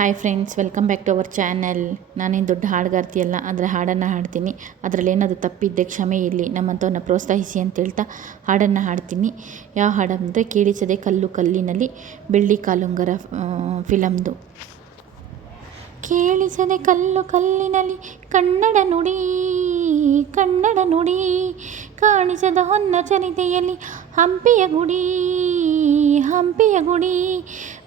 Hi friends welcome back to our channel ನಾನೇನು ದೊಡ್ಡ ಹಾಡುಗಾರ್ತಿಯಲ್ಲ ಅದರ ಹಾಡನ್ನು ಹಾಡ್ತೀನಿ. ಅದರಲ್ಲಿ ಏನಾದರೂ ತಪ್ಪಿದ್ದೆ ಕ್ಷಮೆ ಇರಲಿ ನಮ್ಮಂಥವನ್ನ ಪ್ರೋತ್ಸಾಹಿಸಿ ಅಂತ ಹೇಳ್ತಾ ಹಾಡನ್ನು ಹಾಡ್ತೀನಿ. ಯಾವ ಹಾಡಂದರೆ ಕೇಳಿಸದೆ ಕಲ್ಲು ಕಲ್ಲಿನಲ್ಲಿ ಬೆಳ್ಳಿ ಕಾಲುಂಗರ ಫಿಲಮ್ದು. ಕೇಳಿಸದೆ ಕಲ್ಲು ಕಲ್ಲಿನಲ್ಲಿ ಕನ್ನಡ ನುಡಿ ಕನ್ನಡ ನುಡಿ, ಕಾಣಿಸದ ಹೊನ್ನ ಚರಿತೆಯಲ್ಲಿ ಹಂಪಿಯ ಗುಡಿ ಹಂಪಿಯ ಗುಡಿ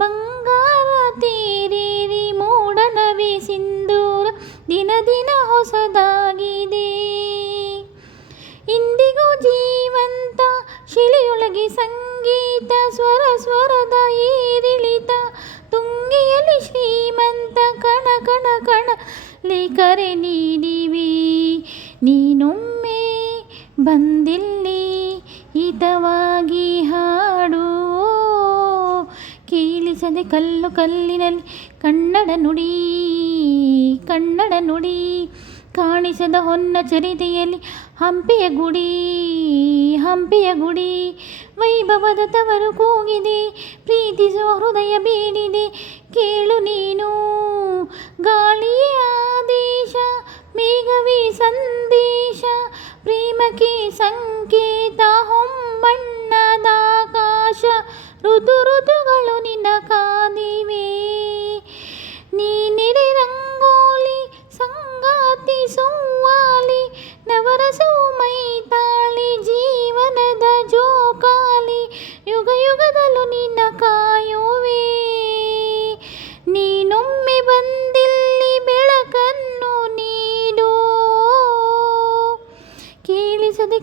ಬಂಗಾರ ತೀರಿರಿ ಮೂಡನವಿ ಸಿಂಧೂರ, ದಿನ ದಿನ ಹೊಸದಾಗಿದೆ. ಇಂದಿಗೂ ಜೀವಂತ ಶಿಲೆಯೊಳಗೆ ಸಂಗೀತ, ಸ್ವರ, ಸ್ವರದ ಏರಿಳಿತ ತುಂಗಿಯಲ್ಲಿ ಶ್ರೀಮಂತ ಕಣ ಕಣ ಕಣ ಕರೆ ನೀಡಿವಿ. ನೀನೊಮ್ಮೆ ಬಂದಿಲ್ಲಿ ಹಿತವಾಗಿ ಕೇಳಿಸದೆ ಕಲ್ಲು ಕಲ್ಲಿನಲ್ಲಿ ಕನ್ನಡ ನುಡಿ ಕನ್ನಡ ನುಡಿ. ಕಾಣಿಸದ ಹೊನ್ನ ಚರಿತೆಯಲ್ಲಿ ಹಂಪಿಯ ಗುಡಿ ಹಂಪಿಯ ಗುಡಿ. ವೈಭವದ ತವರು ಕೂಗಿದೆ, ಪ್ರೀತಿಸುವ ಹೃದಯ ಬೀಡಿದೆ. ಕೇಳು ನೀನು, ಗಾಳಿಯ ಆದೇಶ, ಮೇಘವಿ ಸಂದೇಶ, ಪ್ರೇಮಕ್ಕೆ ಸಂಕೇತ, ಹೊಂಬಣ್ಣದ ಆಕಾಶ, ಋತು ಋತುಗಳು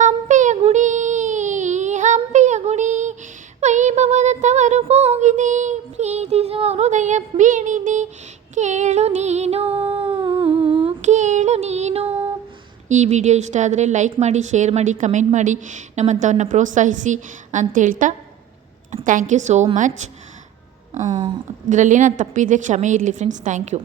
ಹಂಪಿಯ ಗುಡಿ ಹಂಪಿಯ ಗುಡಿ. ವೈಭವದ ತವರು ಕೂಗಿದೆ ಪ್ರೀತಿಸುವ ಹೃದಯ ಬೀಳಿದೆ. ಕೇಳು ನೀನು ಕೇಳು ನೀನು. ಈ ವಿಡಿಯೋ ಇಷ್ಟ ಆದರೆ ಲೈಕ್ ಮಾಡಿ, ಶೇರ್ ಮಾಡಿ, ಕಮೆಂಟ್ ಮಾಡಿ, ನಮ್ಮಂಥವ್ರನ್ನ ಪ್ರೋತ್ಸಾಹಿಸಿ ಅಂತ ಹೇಳ್ತಾ ಥ್ಯಾಂಕ್ ಯು ಸೋ ಮಚ್. ಇದರಲ್ಲಿ ನಾನು ತಪ್ಪಿದ್ದೆ ಕ್ಷಮೆ ಇರಲಿ ಫ್ರೆಂಡ್ಸ್, ಥ್ಯಾಂಕ್ ಯು.